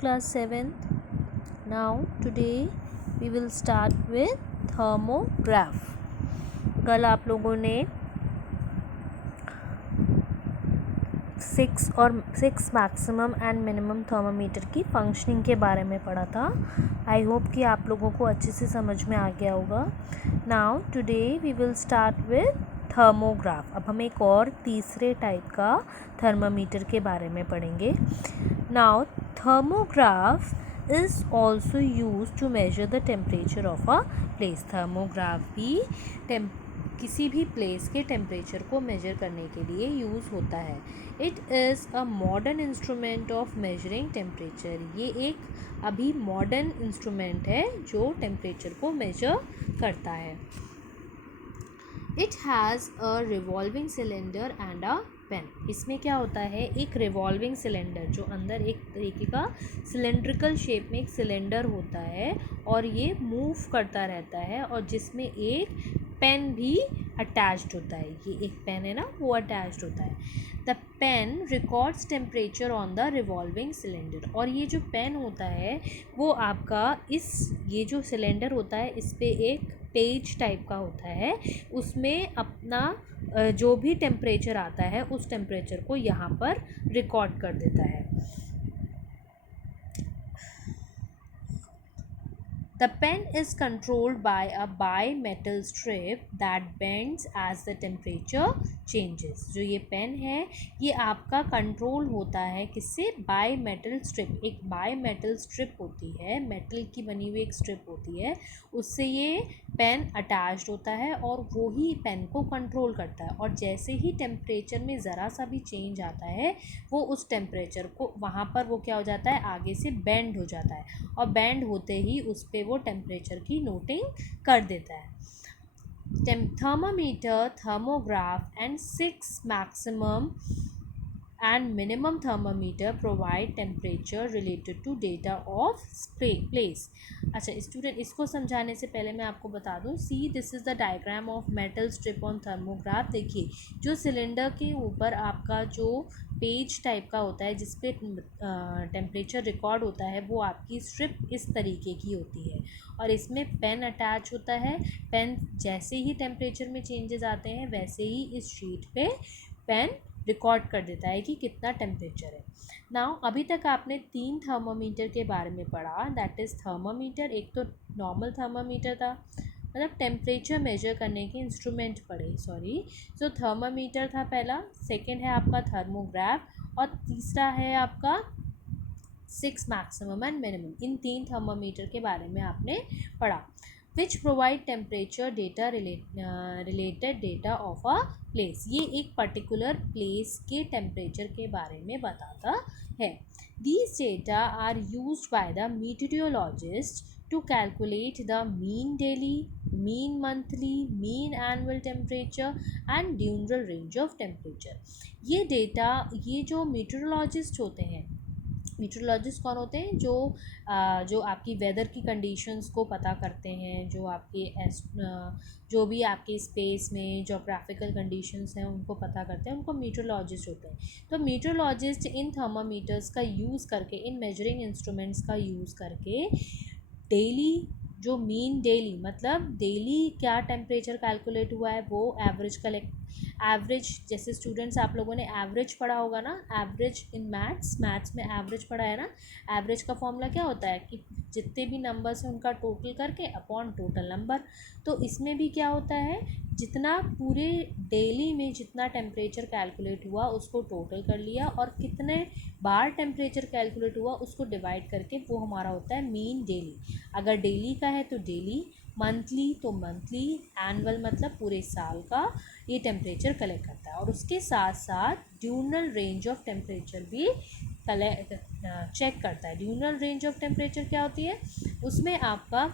class 7th. Now today we will start with thermograph. कल आप लोगों ने 6 मैक्सिमम एंड मिनिमम थर्मामीटर की फंक्शनिंग के बारे में पढ़ा था. आई होप कि आप लोगों को अच्छे से समझ में आ गया होगा. Now today we will start with thermograph. अब हम एक और तीसरे टाइप का थर्मामीटर के बारे में पढ़ेंगे. Now thermograph is also use to measure the temperature of a place. Thermograph भी किसी भी प्लेस के टेम्परेचर को मेजर करने के लिए यूज़ होता है. It is a modern instrument of measuring temperature. ये एक अभी मॉडर्न इंस्ट्रूमेंट है जो टेम्परेचर को मेजर करता है. It has a revolving cylinder and a pen. इसमें क्या होता है, एक रिवॉल्विंग सिलेंडर जो अंदर एक तरीके का सिलेंड्रिकल शेप में एक सिलेंडर होता है और ये मूव करता रहता है और जिसमें एक पेन भी अटैच्ड होता है. ये एक पेन है ना, वो अटैच्ड होता है. The pen records temperature on the revolving cylinder. और ये जो पेन होता है वो आपका ये जो सिलेंडर होता है इस पे एक पेज टाइप का होता है. उसमें अपना जो भी टेम्परेचर आता है उस टेम्परेचर को यहाँ पर रिकॉर्ड कर देता है. The pen is controlled by a bimetal strip that bends as the temperature changes. जो ये पेन है ये आपका कंट्रोल होता है किससे? बाईमेटल स्ट्रिप. एक बाईमेटल स्ट्रिप होती है, मेटल की बनी हुई एक स्ट्रिप होती है, उससे ये पेन अटैच्ड होता है और वो ही पेन को कंट्रोल करता है. और जैसे ही टेम्परेचर में ज़रा सा भी चेंज आता है वो उस टेम्परेचर को वहाँ पर वो क्या हो जाता है, आगे से बेंड हो जाता है और बेंड होते ही उस पर वो टेम्परेचर की नोटिंग कर देता है. Thermometer, thermograph and 6 maximum and minimum thermometer provide temperature related to data of place. अच्छा स्टूडेंट, इसको समझाने से पहले मैं आपको बता दूं. See this is the diagram of metal strip on thermograph. देखिए जो सिलेंडर के ऊपर आपका जो पेज टाइप का होता है जिस पे टेम्परेचर रिकॉर्ड होता है वो आपकी स्ट्रिप इस तरीके की होती है और इसमें पेन अटैच होता है. पेन जैसे ही टेम्परेचर में चेंजेस आते हैं वैसे ही इस शीट पे पेन रिकॉर्ड कर देता है कि कितना टेम्परेचर है. नाउ अभी तक आपने 3 थर्मामीटर के बारे में पढ़ा. That is thermometer. एक तो नॉर्मल थर्मामीटर था, मतलब टेम्परेचर मेजर करने के इंस्ट्रूमेंट पढ़े, सॉरी. सो थर्मामीटर था पहला. सेकंड है आपका थर्मोग्राफ और तीसरा है आपका 6 maximum and minimum. In 3 thermometer के बारे में आपने पढ़ा. Which provide temperature data related data of a place. ये एक पर्टिकुलर प्लेस के टेम्परेचर के बारे में बताता है. These data are used by the meteorologist to calculate the mean daily, mean monthly, mean annual temperature and diurnal range of temperature. ये data, ये जो मीटरोलॉजिस्ट होते हैं, मीटरोलॉजिस्ट कौन होते हैं? जो आपकी वेदर की कंडीशंस को पता करते हैं, जो आपके जो भी आपके स्पेस में जोग्राफिकल कंडीशंस हैं उनको पता करते हैं, उनको मीटरोलॉजिस्ट होते हैं. तो मीटरोलॉजिस्ट इन थर्मामीटर्स का यूज़ करके, इन मेजरिंग इंस्ट्रूमेंट्स का यूज़ करके डेली जो मीन डेली मतलब डेली क्या टेम्परेचर कैलकुलेट हुआ है वो एवरेज. जैसे स्टूडेंट्स आप लोगों ने एवरेज पढ़ा होगा ना, एवरेज इन मैथ्स में एवरेज पढ़ा है ना. एवरेज का फॉर्मूला क्या होता है कि जितने भी नंबर्स हैं उनका टोटल करके अपॉन टोटल नंबर. तो इसमें भी क्या होता है, जितना पूरे डेली में जितना टेम्परेचर कैलकुलेट हुआ उसको टोटल कर लिया और कितने बार टेम्परेचर कैलकुलेट हुआ उसको डिवाइड करके वो हमारा होता है मीन डेली. अगर डेली का है तो डेली, मंथली तो मंथली, एनुअल मतलब पूरे साल का ये टेम्परेचर कलेक्ट करता है. और उसके साथ साथ ड्यूरनल रेंज ऑफ टेम्परेचर भी चेक करता है. ड्यूरनल रेंज ऑफ टेम्परेचर क्या होती है? उसमें आपका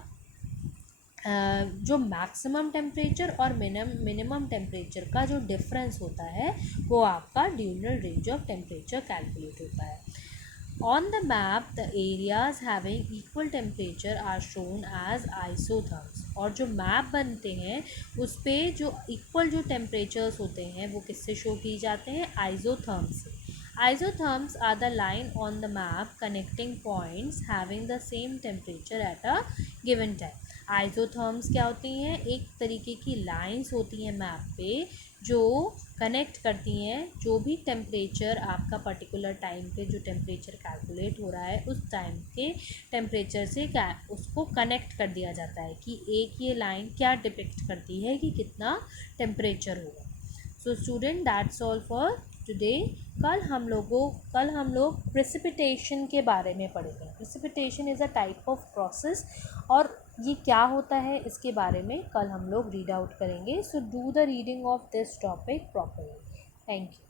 जो मैक्सिमम टेम्परेचर और मिनिमम टेम्परेचर का जो डिफरेंस होता है वो आपका diurnal range of temperature calculate होता है. On the map, the areas having equal temperature are shown as isotherms. और जो मैप बनते हैं उस पर जो इक्वल जो टेम्परेचर्स होते हैं वो किससे शो किए जाते हैं? आइसोथर्म से. Isotherms are the line on the map connecting points having the same temperature at a given time. Isotherms क्या होती हैं? एक तरीके की लाइंस होती हैं मैप पे जो कनेक्ट करती हैं जो भी टेम्परेचर आपका पर्टिकुलर टाइम पे जो टेम्परेचर कैलकुलेट हो रहा है उस टाइम के टेम्परेचर से उसको कनेक्ट कर दिया जाता है कि एक ये लाइन क्या डिपिक्ट करती है कि कितना टेम्परेचर होगा. So student that's all for today. कल हम लोग प्रेसिपिटेशन के बारे में पढ़ेंगे. Precipitation is a type of process और ये क्या होता है इसके बारे में कल हम लोग रीड आउट करेंगे. So do the reading of this topic properly. Thank you.